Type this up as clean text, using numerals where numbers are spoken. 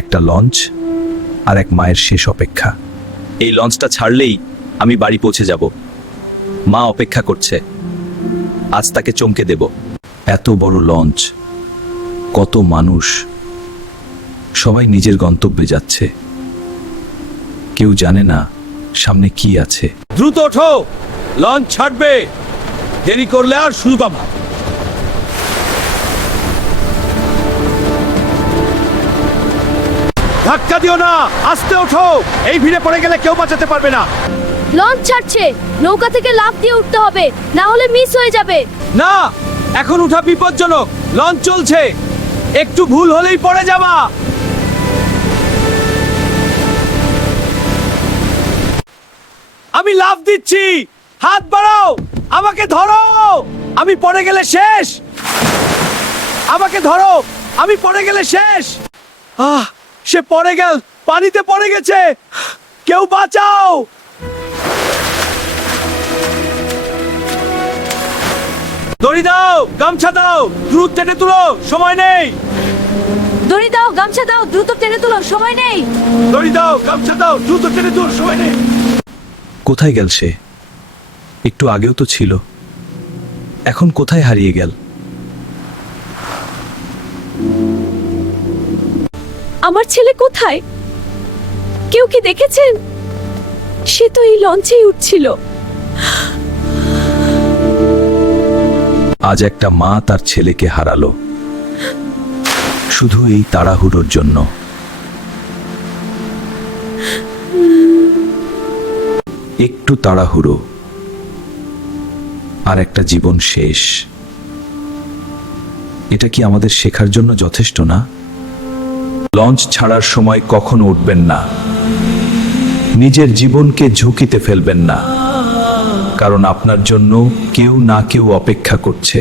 একটা লঞ্চ আর এক মায়ের শেষ অপেক্ষা। এই লঞ্চটা ছাড়লেই আমি বাড়ি পৌঁছে যাব। মা অপেক্ষা করছে, আজ তাকে চমকে দেব। এত বড় লঞ্চ, কত মানুষ, সবাই নিজের গন্তব্যে যাচ্ছে। কেউ জানে না সামনে কি আছে। দ্রুত ওঠো, লঞ্চ ছাড়বে, দেরি করলে আর শুরু পাবো। ধাক্কা দিও না, আস্তে ওঠো, এই ভিড়ে পড়ে গেলে কেউ বাঁচাতে পারবে না। লঞ্চ ছাড়ছে, নৌকা থেকে লাফ দিয়ে উঠতে হবে, না হলে মিস হয়ে যাবে। না, এখন উঠা বিপজ্জনক, লঞ্চ চলছে, একটু ভুল হলেই পড়ে যাবা। আমি লাফ দিচ্ছি, হাত বাড়াও, আমাকে ধরো, আমি পড়ে গেলে শেষ। আমাকে ধরো, আমি পড়ে গেলে শেষ। সে পড়ে গেল, পানিতে পড়ে গেছে, কেউ বাঁচাও। দড়ি দাও, গামছা দাও, দ্রুত টেনে তুলো, সময় নেই। দড়ি দাও, গামছা দাও, দ্রুত টেনে তুলো, সময় নেই। দড়ি দাও, গামছা দাও, দ্রুত টেনে তুলো, সময় নেই। কোথায় গেল সে? একটু আগেও তো ছিল, এখন কোথায় হারিয়ে গেল? আমার ছেলে কোথায়? কেউ কি দেখেছেন? সে তো এই লঞ্চেই উঠছিল। আজ একটা মা তার ছেলেকে হারালো, শুধু এই তাড়াহুড়োর জন্য। একটু তাড়াহুড়ো আর একটা জীবন শেষ। এটা কি আমাদের শেখার জন্য যথেষ্ট না? লঞ্চ ছাড়ার সময় কখনো উঠবেন না, নিজের জীবনকে ঝুঁকিতে ফেলবেন না, কারণ আপনার জন্য কেউ না কেউ অপেক্ষা করছে।